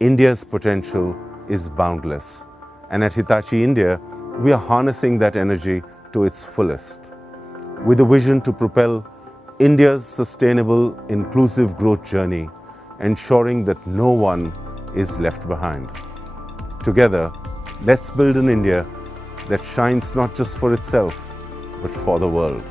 India's potential is boundless. And at Hitachi India, we are harnessing that energy to its fullest, with a vision to propel India's sustainable, inclusive growth journey, ensuring that no one is left behind. Together, let's build an India that shines not just for itself, but for the world.